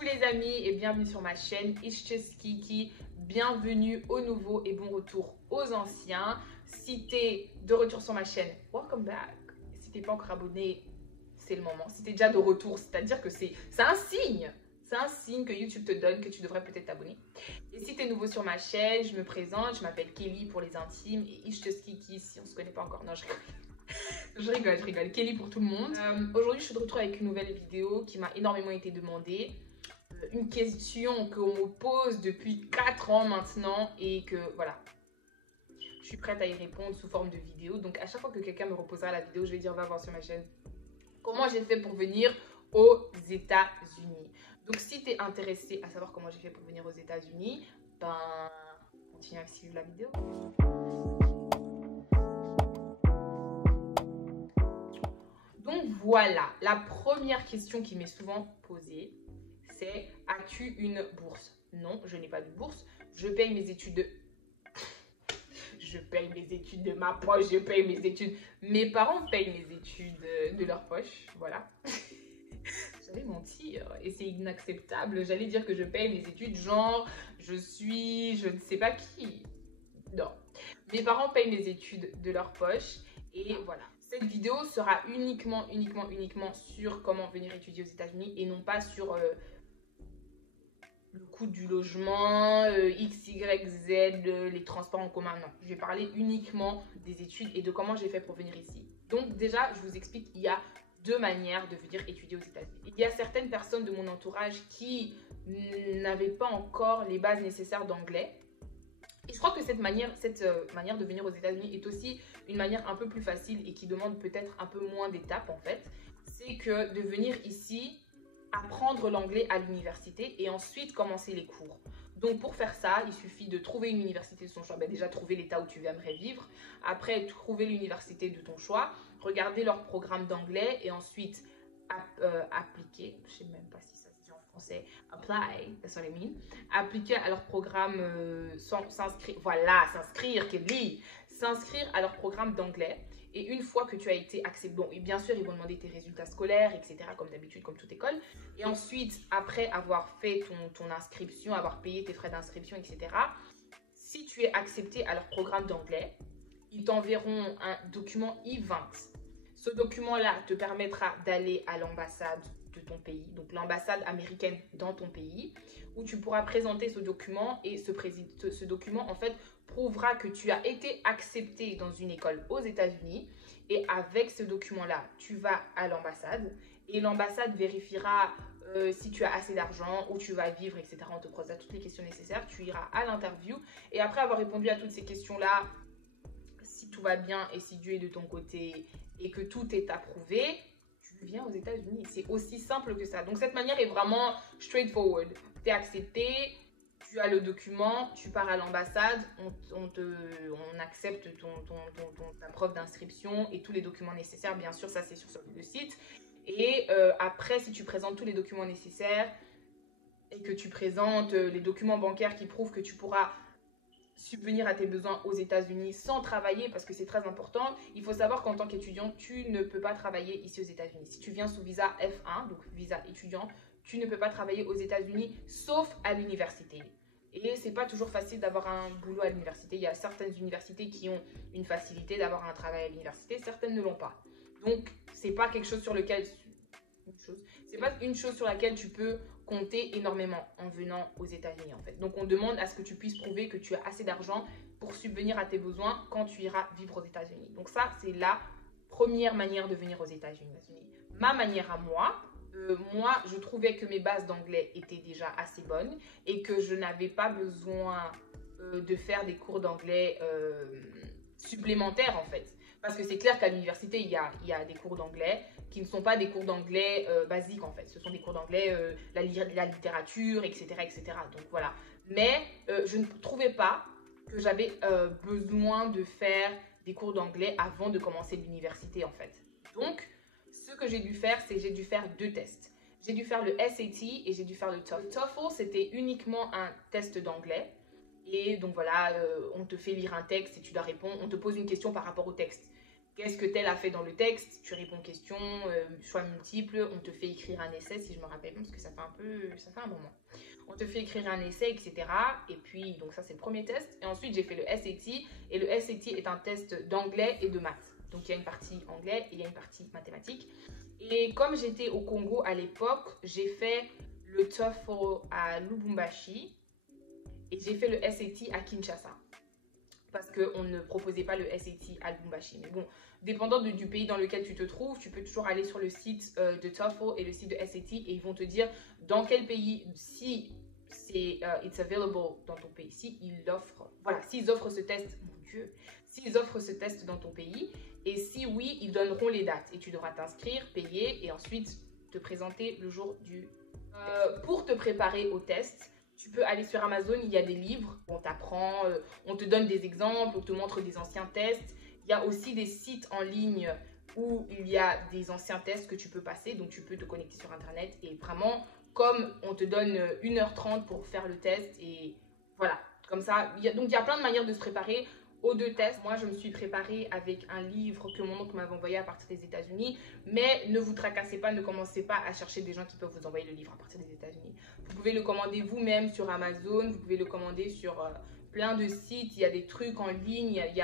tous les amis et bienvenue sur ma chaîne It's Kiki. Bienvenue aux nouveaux et bon retour aux anciens. Si t'es de retour sur ma chaîne, welcome back. Si t'es pas encore abonné, c'est le moment. Si t'es déjà de retour, c'est-à-dire que c'est un signe. C'est un signe que YouTube te donne que tu devrais peut-être t'abonner. Et si tu es nouveau sur ma chaîne, je me présente, je m'appelle Kelly pour les intimes et It's Kiki si on se connaît pas encore. Non, je rigole. je rigole. Kelly pour tout le monde. Aujourd'hui, je suis de retour avec une nouvelle vidéo qui m'a énormément été demandée. Une question qu'on me pose depuis 4 ans maintenant et que voilà, je suis prête à y répondre sous forme de vidéo. Donc à chaque fois que quelqu'un me reposera la vidéo, je vais dire va voir sur ma chaîne comment j'ai fait pour venir aux États-Unis. Donc si tu es intéressé à savoir comment j'ai fait pour venir aux États-Unis, ben continue à suivre la vidéo. Donc voilà, la première question qui m'est souvent posée, c'est as-tu une bourse? Non, je n'ai pas de bourse. Je paye mes études de... Je paye mes études de ma poche, je paye mes études... Mes parents payent mes études de leur poche, voilà. J'allais mentir et c'est inacceptable. J'allais dire que je paye mes études, genre je ne sais pas qui. Non. Mes parents payent mes études de leur poche et voilà. Cette vidéo sera uniquement sur comment venir étudier aux États-Unis et non pas sur le coût du logement, X, Y, Z, les transports en commun. Non, je vais parler uniquement des études et de comment j'ai fait pour venir ici. Donc déjà, je vous explique, il y a deux manières de venir étudier aux États-Unis. Il y a certaines personnes de mon entourage qui n'avaient pas encore les bases nécessaires d'anglais. Et je crois que cette manière de venir aux États-Unis est aussi une manière un peu plus facile et qui demande peut-être un peu moins d'étapes en fait. C'est que de venir ici, apprendre l'anglais à l'université et ensuite commencer les cours. Donc pour faire ça, il suffit de trouver une université de son choix. Ben déjà trouver l'état où tu aimerais vivre. Après, trouver l'université de ton choix. Regarder leur programme d'anglais et ensuite appliquer. Je ne sais même pas si ça se dit en français. Apply, that's what I mean. Appliquer à leur programme, s'inscrire. Voilà, s'inscrire, Kelly. S'inscrire à leur programme d'anglais. Et une fois que tu as été accepté, bon, et bien sûr, ils vont demander tes résultats scolaires, etc., comme d'habitude, comme toute école. Et ensuite, après avoir fait ton inscription, avoir payé tes frais d'inscription, etc., si tu es accepté à leur programme d'anglais, ils t'enverront un document I-20. Ce document-là te permettra d'aller à l'ambassade de ton pays, donc l'ambassade américaine dans ton pays, où tu pourras présenter ce document et ce document, en fait, prouvera que tu as été accepté dans une école aux États-Unis et avec ce document-là, tu vas à l'ambassade et l'ambassade vérifiera si tu as assez d'argent, où tu vas vivre, etc. On te posera toutes les questions nécessaires, tu iras à l'interview et après avoir répondu à toutes ces questions-là, si tout va bien et si Dieu est de ton côté et que tout est approuvé, tu viens aux États-Unis. C'est aussi simple que ça. Donc cette manière est vraiment straightforward. Tu es accepté, tu as le document, tu pars à l'ambassade, on accepte ta preuve d'inscription et tous les documents nécessaires. Bien sûr, ça c'est sur le site. Et après, si tu présentes tous les documents nécessaires et que tu présentes les documents bancaires qui prouvent que tu pourras subvenir à tes besoins aux États-Unis sans travailler, parce que c'est très important. Il faut savoir qu'en tant qu'étudiant, tu ne peux pas travailler ici aux États-Unis. Si tu viens sous visa F1, donc visa étudiant, tu ne peux pas travailler aux États-Unis sauf à l'université. Et c'est pas toujours facile d'avoir un boulot à l'université. Il y a certaines universités qui ont une facilité d'avoir un travail à l'université, certaines ne l'ont pas. Donc c'est pas quelque chose sur lequel une chose sur laquelle tu peux compter énormément en venant aux États-Unis en fait. Donc on demande à ce que tu puisses prouver que tu as assez d'argent pour subvenir à tes besoins quand tu iras vivre aux États-Unis. Donc ça c'est la première manière de venir aux États-Unis. Ma manière à moi, je trouvais que mes bases d'anglais étaient déjà assez bonnes et que je n'avais pas besoin de faire des cours d'anglais supplémentaires en fait. Parce que c'est clair qu'à l'université, il y a des cours d'anglais qui ne sont pas des cours d'anglais basiques en fait. Ce sont des cours d'anglais, la littérature, etc., etc. Donc voilà. Mais je ne trouvais pas que j'avais besoin de faire des cours d'anglais avant de commencer l'université en fait. Donc, ce que j'ai dû faire, c'est que j'ai dû faire 2 tests. J'ai dû faire le SAT et j'ai dû faire le TOEFL. Le TOEFL, c'était uniquement un test d'anglais. Et donc voilà, on te fait lire un texte et tu dois répondre. On te pose une question par rapport au texte. qu'est-ce que tel a fait dans le texte, tu réponds questions, choix multiples, on te fait écrire un essai si je me rappelle bien parce que ça fait un moment. On te fait écrire un essai, etc. Et puis, donc ça c'est le premier test. Et ensuite j'ai fait le SAT et le SAT est un test d'anglais et de maths. Donc il y a une partie anglais et il y a une partie mathématiques. Et comme j'étais au Congo à l'époque, j'ai fait le TOEFL à Lubumbashi et j'ai fait le SAT à Kinshasa. Parce qu'on ne proposait pas le SAT à Lubumbashi. Mais bon, dépendant du pays dans lequel tu te trouves, tu peux toujours aller sur le site de TOEFL et le site de SAT et ils vont te dire dans quel pays, si c'est it's available dans ton pays, s'ils offrent ce test, mon Dieu, s'ils offrent ce test dans ton pays et si oui, ils donneront les dates et tu devras t'inscrire, payer et ensuite te présenter le jour du pour te préparer au test. Tu peux aller sur Amazon, il y a des livres, on t'apprend, on te donne des exemples, on te montre des anciens tests. Il y a aussi des sites en ligne où il y a des anciens tests que tu peux passer, donc tu peux te connecter sur Internet et vraiment, comme on te donne 1h30 pour faire le test et voilà, comme ça. Donc il y a plein de manières de se préparer aux 2 tests. Moi, je me suis préparée avec un livre que mon oncle m'avait envoyé à partir des États-Unis. Mais ne vous tracassez pas, ne commencez pas à chercher des gens qui peuvent vous envoyer le livre à partir des États-Unis. Vous pouvez le commander vous-même sur Amazon, vous pouvez le commander sur plein de sites. Il y a des trucs en ligne, il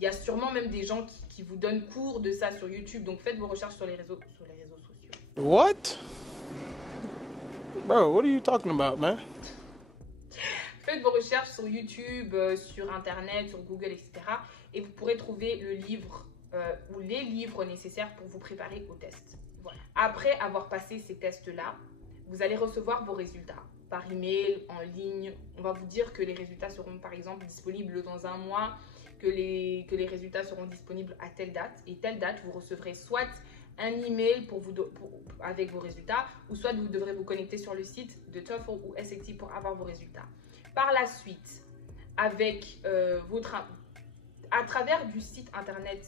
y a sûrement même des gens qui vous donnent cours de ça sur YouTube. Donc faites vos recherches sur les réseaux sociaux. What? Bro, what are you talking about, man? Faites vos recherches sur YouTube, sur Internet, sur Google, etc. Et vous pourrez trouver le livre ou les livres nécessaires pour vous préparer au test. Voilà. Après avoir passé ces tests-là, vous allez recevoir vos résultats par email, en ligne. On va vous dire que les résultats seront par exemple disponibles dans un mois, que les résultats seront disponibles à telle date. Et telle date, vous recevrez soit un email avec vos résultats, ou soit vous devrez vous connecter sur le site de TOEFL ou SAT pour avoir vos résultats. Par la suite, avec à travers du site internet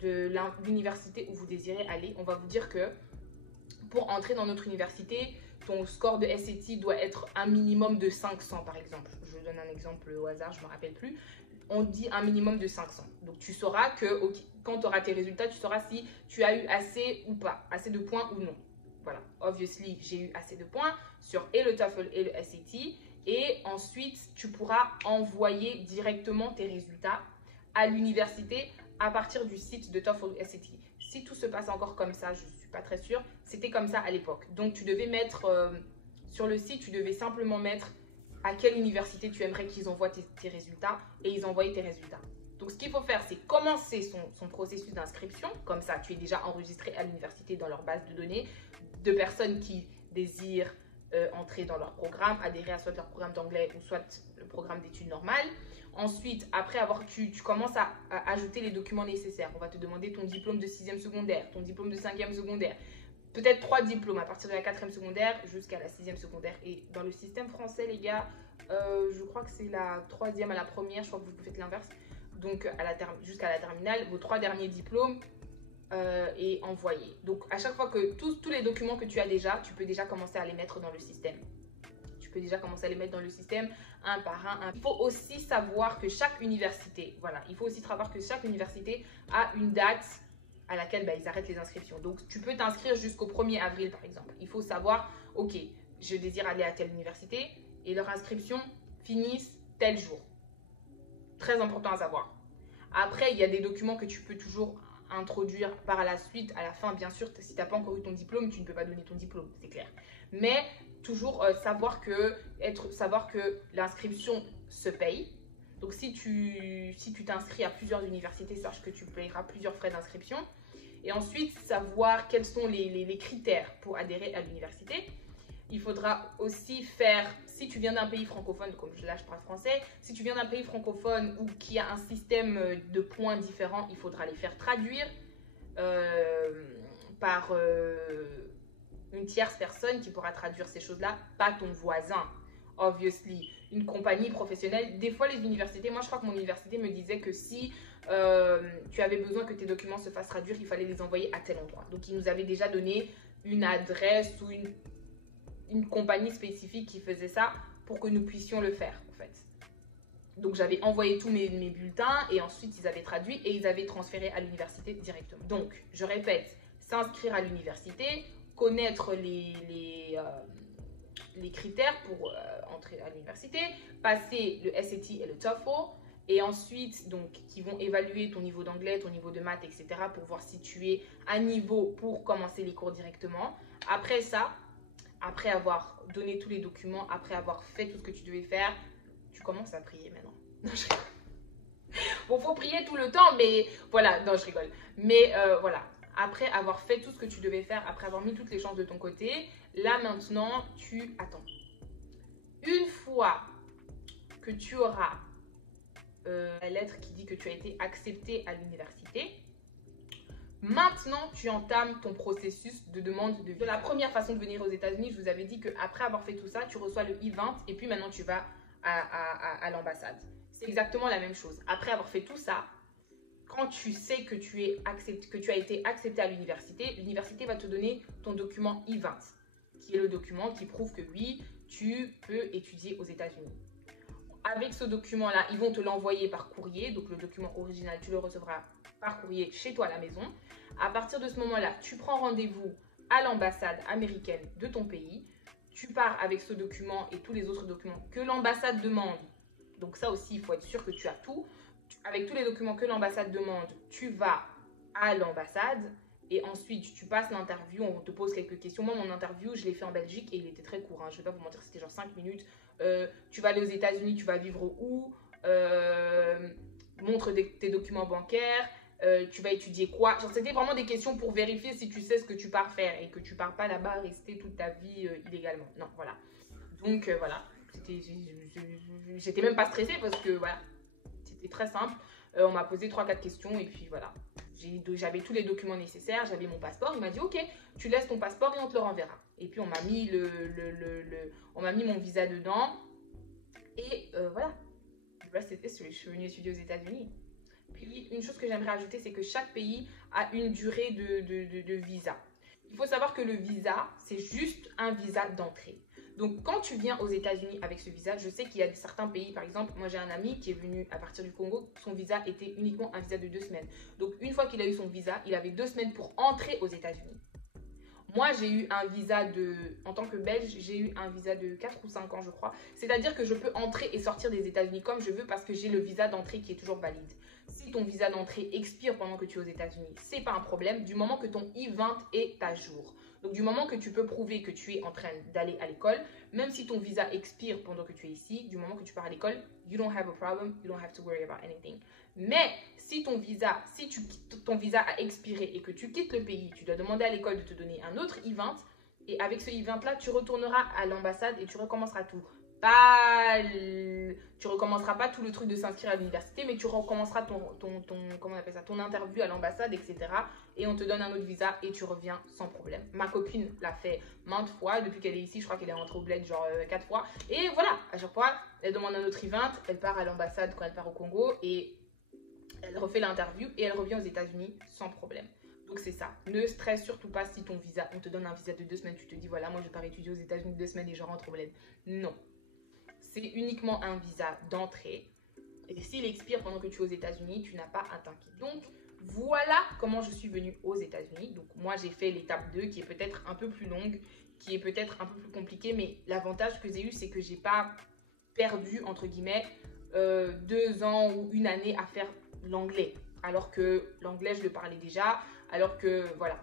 de l'université où vous désirez aller, on va vous dire que pour entrer dans notre université, ton score de SAT doit être un minimum de 500 par exemple. Je vous donne un exemple au hasard, je ne me rappelle plus. On dit un minimum de 500. Donc tu sauras que quand tu auras tes résultats, tu sauras si tu as eu assez ou pas, assez de points ou non. Voilà, obviously, j'ai eu assez de points sur et le TOEFL et le SAT. Et ensuite, tu pourras envoyer directement tes résultats à l'université à partir du site de TOEFL ou SAT. Si tout se passe encore comme ça, je ne suis pas très sûre, c'était comme ça à l'époque. Donc, tu devais mettre sur le site, tu devais simplement mettre à quelle université tu aimerais qu'ils envoient tes résultats et ils envoyaient tes résultats. Donc, ce qu'il faut faire, c'est commencer son processus d'inscription. Comme ça, tu es déjà enregistré à l'université dans leur base de données de personnes qui désirent entrer dans leur programme, adhérer à soit leur programme d'anglais ou soit le programme d'études normales. Ensuite, après tu commences à ajouter les documents nécessaires. On va te demander ton diplôme de 6e secondaire, ton diplôme de 5e secondaire, peut-être 3 diplômes à partir de la 4e secondaire jusqu'à la 6e secondaire. Et dans le système français, les gars, je crois que c'est la 3e à la première, je crois que vous faites l'inverse. Donc jusqu'à la terminale, vos 3 derniers diplômes et envoyer. Donc à chaque fois que tous les documents que tu as déjà, tu peux déjà commencer à les mettre dans le système. Tu peux déjà commencer à les mettre dans le système un par un. Il faut aussi savoir que chaque université, a une date à laquelle ils arrêtent les inscriptions. Donc tu peux t'inscrire jusqu'au 1er avril par exemple. Il faut savoir, ok, je désire aller à telle université et leur inscription finissent tel jour. Très important à savoir. Après, il y a des documents que tu peux toujours introduire par la suite, à la fin, bien sûr, si tu n'as pas encore eu ton diplôme, tu ne peux pas donner ton diplôme, c'est clair. Mais toujours savoir que l'inscription se paye. Donc si tu t'inscris à plusieurs universités, sache que tu payeras plusieurs frais d'inscription. Et ensuite, savoir quels sont les critères pour adhérer à l'université. Il faudra aussi faire, si tu viens d'un pays francophone, comme là je parle français, si tu viens d'un pays francophone ou qui a un système de points différent, il faudra les faire traduire par une tierce personne qui pourra traduire ces choses-là, pas ton voisin, obviously. Une compagnie professionnelle, des fois les universités, moi je crois que mon université me disait que si tu avais besoin que tes documents se fassent traduire, il fallait les envoyer à tel endroit. Donc ils nous avaient déjà donné une adresse ou une compagnie spécifique qui faisait ça pour que nous puissions le faire en fait. Donc j'avais envoyé tous mes bulletins et ensuite ils avaient traduit et ils avaient transféré à l'université directement. Donc je répète, s'inscrire à l'université, connaître les critères pour entrer à l'université, passer le SAT et le TOEFL et ensuite donc qui vont évaluer ton niveau d'anglais, ton niveau de maths, etc. pour voir si tu es à niveau pour commencer les cours directement. Après ça, après avoir donné tous les documents, après avoir fait tout ce que tu devais faire, tu commences à prier maintenant. Non, je rigole. Bon, faut prier tout le temps, mais voilà, non, je rigole. Mais voilà, après avoir fait tout ce que tu devais faire, après avoir mis toutes les chances de ton côté, là maintenant, tu attends. Une fois que tu auras la lettre qui dit que tu as été accepté à l'université, maintenant, tu entames ton processus de demande de visa. La première façon de venir aux États-Unis, je vous avais dit qu'après avoir fait tout ça, tu reçois le I-20 et puis maintenant tu vas à l'ambassade. C'est exactement la même chose. Après avoir fait tout ça, quand tu sais que tu as été accepté à l'université, l'université va te donner ton document I-20, qui est le document qui prouve que oui, tu peux étudier aux États-Unis. Avec ce document-là, ils vont te l'envoyer par courrier. Donc, le document original, tu le recevras par courrier chez toi à la maison. À partir de ce moment-là, tu prends rendez-vous à l'ambassade américaine de ton pays. Tu pars avec ce document et tous les autres documents que l'ambassade demande. Donc, ça aussi, il faut être sûr que tu as tout. Avec tous les documents que l'ambassade demande, tu vas à l'ambassade. Et ensuite, tu passes l'interview, on te pose quelques questions. Moi, mon interview, je l'ai fait en Belgique et il était très court. Je ne vais pas vous mentir, c'était genre 5 minutes. Tu vas aller aux États-Unis, tu vas vivre où, montre tes documents bancaires, tu vas étudier quoi. C'était vraiment des questions pour vérifier si tu sais ce que tu pars faire et que tu pars pas là-bas rester toute ta vie illégalement. Non, voilà. Donc, voilà. J'étais même pas stressée parce que, voilà, c'était très simple. On m'a posé 3-4 questions et puis voilà. J'avais tous les documents nécessaires, j'avais mon passeport. Il m'a dit, ok, tu laisses ton passeport et on te le renverra. Et puis, on m'a mis, on m'a mis mon visa dedans. Et voilà. The rest is history. Je suis venue étudier aux États-Unis. Puis, une chose que j'aimerais ajouter, c'est que chaque pays a une durée de visa. Il faut savoir que le visa, c'est juste un visa d'entrée. Donc, quand tu viens aux États-Unis avec ce visa, je sais qu'il y a certains pays, par exemple, moi j'ai un ami qui est venu à partir du Congo, son visa était uniquement un visa de 2 semaines. Donc, une fois qu'il a eu son visa, il avait 2 semaines pour entrer aux États-Unis. Moi, j'ai eu un visa en tant que Belge, j'ai eu un visa de 4 ou 5 ans, je crois. C'est-à-dire que je peux entrer et sortir des États-Unis comme je veux parce que j'ai le visa d'entrée qui est toujours valide. Si ton visa d'entrée expire pendant que tu es aux États-Unis, c'est pas un problème du moment que ton I-20 est à jour. Donc, du moment que tu peux prouver que tu es en train d'aller à l'école, même si ton visa expire pendant que tu es ici, du moment que tu pars à l'école, you don't have a problem, you don't have to worry about anything. Mais si ton visa a expiré et que tu quittes le pays, tu dois demander à l'école de te donner un autre I-20 et avec ce I-20 là, tu retourneras à l'ambassade et tu recommenceras tout. Tu recommenceras pas tout le truc de s'inscrire à l'université, mais tu recommenceras comment on appelle ça, ton interview à l'ambassade, etc. Et on te donne un autre visa et tu reviens sans problème. Ma copine l'a fait maintes fois depuis qu'elle est ici. Je crois qu'elle est rentrée au bled genre 4 fois. Et voilà, à chaque fois, elle demande un autre I-20, elle part à l'ambassade quand elle part au Congo et elle refait l'interview et elle revient aux États-Unis sans problème. Donc c'est ça. Ne stresse surtout pas si ton visa, on te donne un visa de 2 semaines, tu te dis voilà, moi je pars étudier aux États-Unis 2 semaines et je rentre au bled. Non. C'est uniquement un visa d'entrée. Et s'il expire pendant que tu es aux États-Unis, tu n'as pas à t'inquiéter. Donc, voilà comment je suis venue aux États-Unis. Donc, moi, j'ai fait l'étape 2 qui est peut-être un peu plus longue, qui est peut-être un peu plus compliquée. Mais l'avantage que j'ai eu, c'est que j'ai pas perdu, entre guillemets, 2 ans ou 1 année à faire l'anglais. Alors que l'anglais, je le parlais déjà. Alors que, voilà,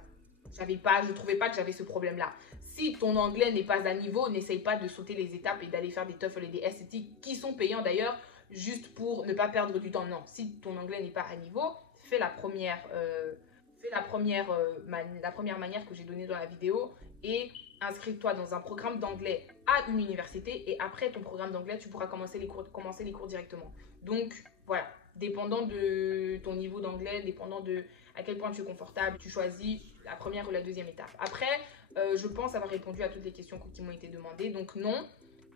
je trouvais pas que j'avais ce problème-là. Si ton anglais n'est pas à niveau, n'essaye pas de sauter les étapes et d'aller faire des TOEFL et des SAT qui sont payants d'ailleurs, juste pour ne pas perdre du temps. Non, si ton anglais n'est pas à niveau, fais la première manière que j'ai donnée dans la vidéo et inscris-toi dans un programme d'anglais à une université et après ton programme d'anglais, tu pourras commencer les cours directement. Donc, voilà. Dépendant de ton niveau d'anglais, dépendant de à quel point tu es confortable, tu choisis la première ou la deuxième étape. Après, je pense avoir répondu à toutes les questions qui m'ont été demandées. Donc non,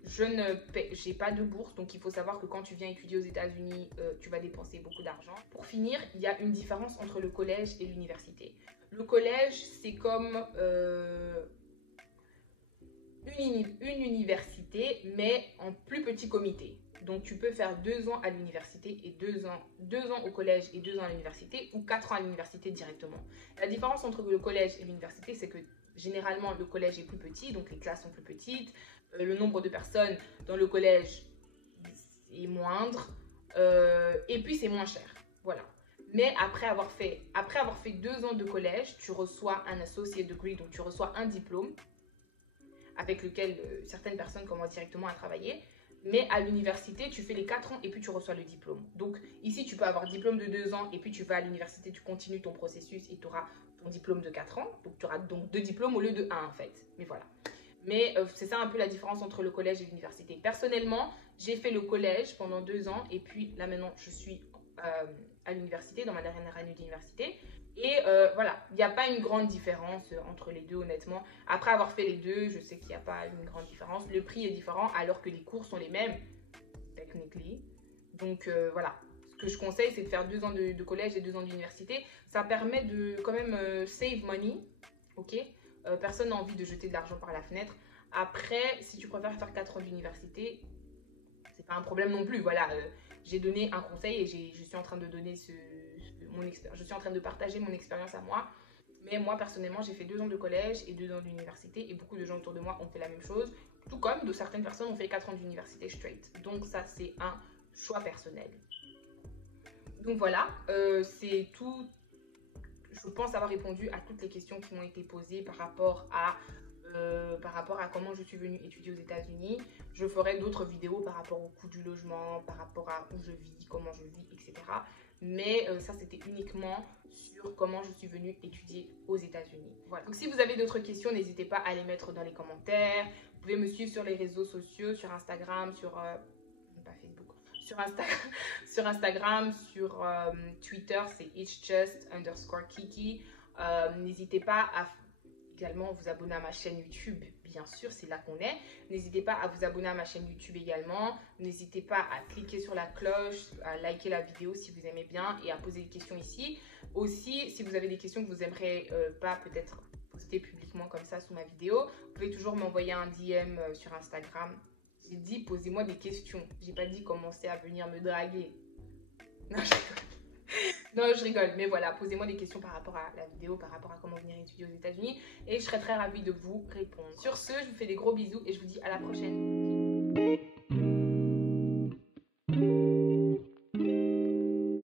j'ai pas de bourse. Donc il faut savoir que quand tu viens étudier aux États-Unis, tu vas dépenser beaucoup d'argent. Pour finir, il y a une différence entre le collège et l'université. Le collège, c'est comme une université, mais en plus petit comité. Donc, tu peux faire 2 ans à l'université et 2 ans au collège et 2 ans à l'université ou 4 ans à l'université directement. La différence entre le collège et l'université, c'est que généralement, le collège est plus petit, donc les classes sont plus petites. Le nombre de personnes dans le collège est moindre. Et puis, c'est moins cher. Voilà. Mais après avoir fait 2 ans de collège, tu reçois un associate degree, donc tu reçois un diplôme avec lequel certaines personnes commencent directement à travailler. Mais à l'université, tu fais les 4 ans et puis tu reçois le diplôme. Donc ici, tu peux avoir diplôme de 2 ans et puis tu vas à l'université, tu continues ton processus et tu auras ton diplôme de 4 ans. Donc tu auras donc 2 diplômes au lieu de 1 en fait. Mais voilà. Mais c'est ça un peu la différence entre le collège et l'université. Personnellement, j'ai fait le collège pendant 2 ans et puis là maintenant, je suis à l'université, dans ma dernière année d'université. Et voilà, il n'y a pas une grande différence entre les deux, honnêtement. Après avoir fait les deux, je sais qu'il n'y a pas une grande différence. Le prix est différent alors que les cours sont les mêmes, technically. Donc voilà, ce que je conseille, c'est de faire 2 ans de collège et 2 ans d'université. Ça permet de quand même save money, ok? Personne n'a envie de jeter de l'argent par la fenêtre. Après, si tu préfères faire 4 ans d'université, c'est pas un problème non plus. Voilà, j'ai donné un conseil et je suis en train de donner je suis en train de partager mon expérience à moi. Mais moi, personnellement, j'ai fait 2 ans de collège et 2 ans d'université et beaucoup de gens autour de moi ont fait la même chose. Tout comme de certaines personnes ont fait 4 ans d'université straight. Donc ça, c'est un choix personnel. Donc voilà, c'est tout. Je pense avoir répondu à toutes les questions qui m'ont été posées par rapport à comment je suis venue étudier aux États-Unis. Je ferai d'autres vidéos par rapport au coût du logement, par rapport à où je vis, comment je vis, etc. Mais ça, c'était uniquement sur comment je suis venue étudier aux États-Unis. Voilà. Donc, si vous avez d'autres questions, n'hésitez pas à les mettre dans les commentaires. Vous pouvez me suivre sur les réseaux sociaux, sur Instagram, pas Facebook, sur Instagram, sur Twitter, c'est itsjust_kiki. N'hésitez pas à également vous abonner à ma chaîne YouTube, bien sûr, c'est là qu'on est. N'hésitez pas à vous abonner à ma chaîne YouTube également. N'hésitez pas à cliquer sur la cloche, à liker la vidéo si vous aimez bien et à poser des questions ici. Aussi, si vous avez des questions que vous aimeriez pas peut-être poster publiquement comme ça sous ma vidéo, vous pouvez toujours m'envoyer un DM sur Instagram. J'ai dit posez-moi des questions. J'ai pas dit commencer à venir me draguer. Non, je rigole, mais voilà, posez-moi des questions par rapport à la vidéo, par rapport à comment venir étudier aux États-Unis et je serai très ravie de vous répondre. Sur ce, je vous fais des gros bisous et je vous dis à la prochaine.